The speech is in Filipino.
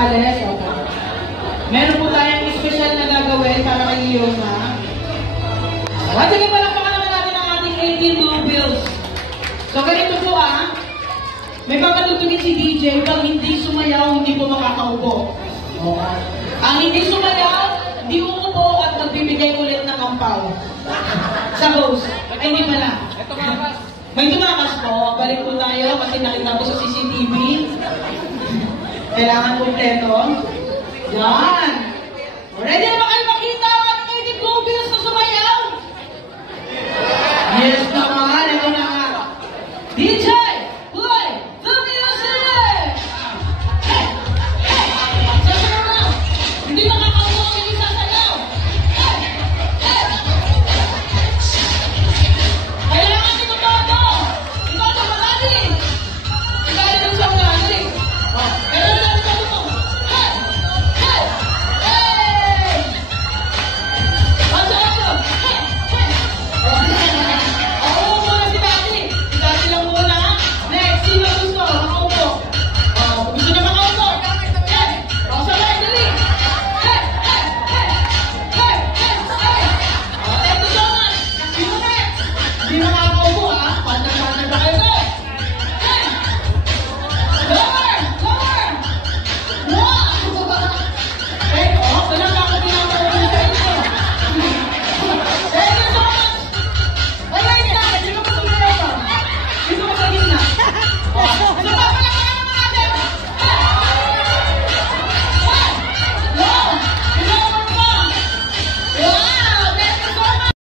Gonzales. Okay. Meron po tayong special na gagawin para kay Leona. At sige, palakpakan naman natin ang ating 18 blue bills. So, ganito po may papatutugin si DJ pag hindi sumayaw, hindi po makakaupo. Okay. Ang hindi sumayaw, hindi uupo at magbibigay ulit ng ampaw. Sa host. Hindi pala. May tumakas po. Balik po tayo kasi nakita ko sa CCTV. Kailangan kompleto. Yan. Ready na ba kayo makita ang ating 18 blue bills na sumayaw? Yes naman. Ito na nga. DJ!